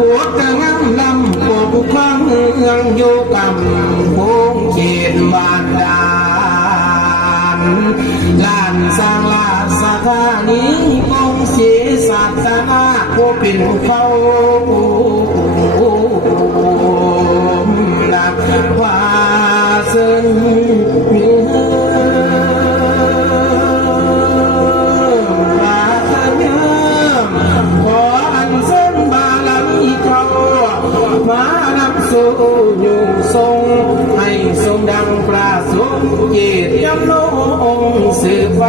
หัวกะงำลำหัวบุกมังเอืองโยู่กำพงเขียบาดดาลลานสร้างลาสถานีกองศสีศาสนาโคเป็นเฝ้า นับสู้ยุ่งทรงให้ทรงดังปราสงเกียรติยำโลงสืบไป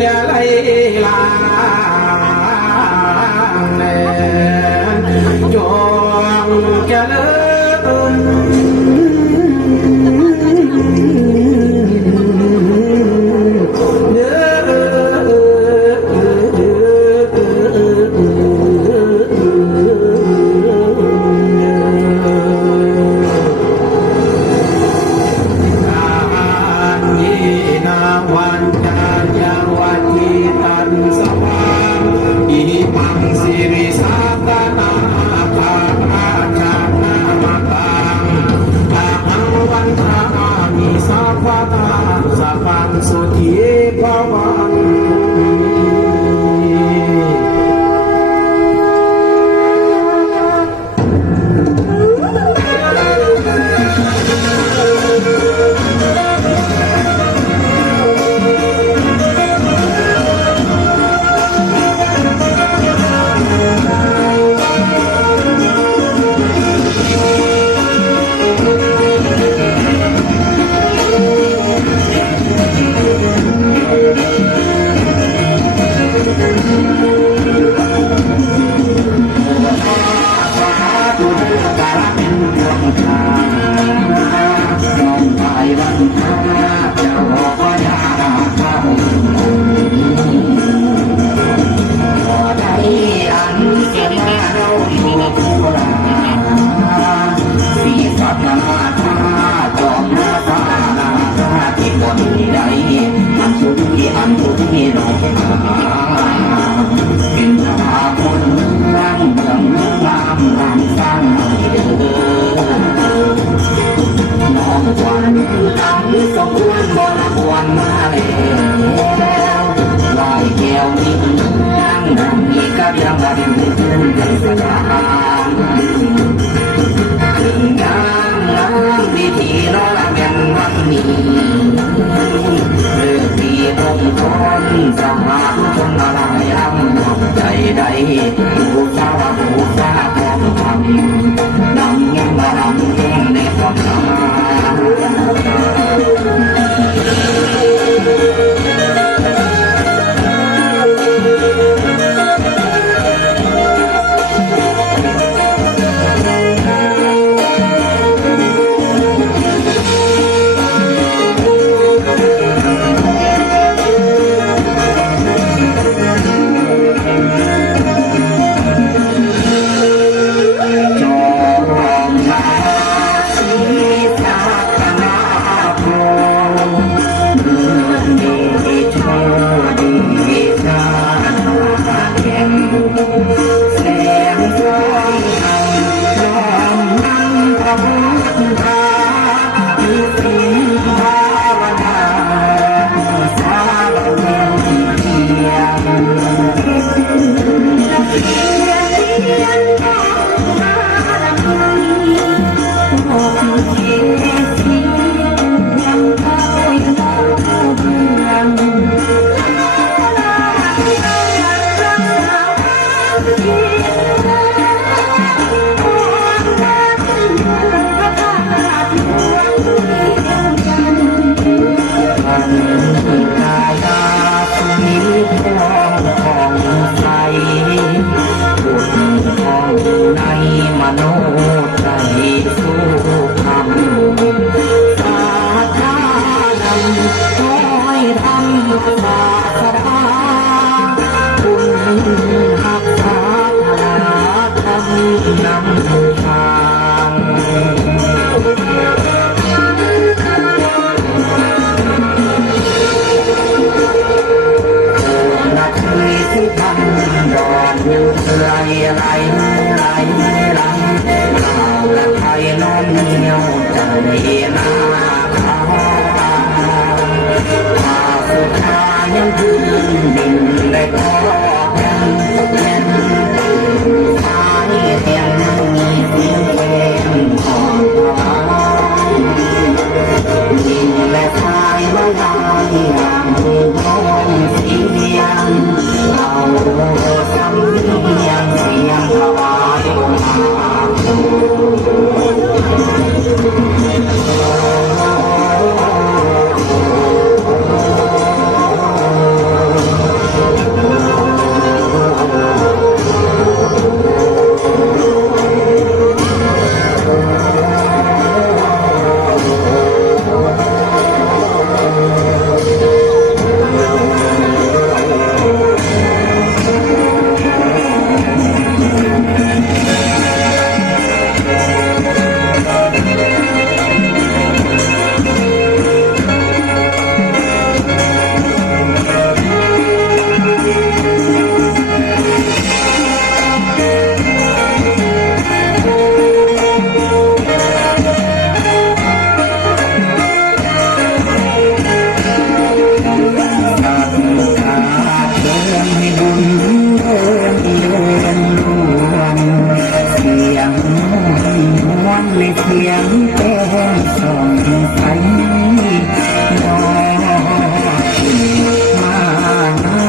อย่าไลลางแนจงเจริญ na na na now. ในเสียงแป้งส่องใสนอมาหน้า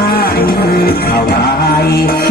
ถวาย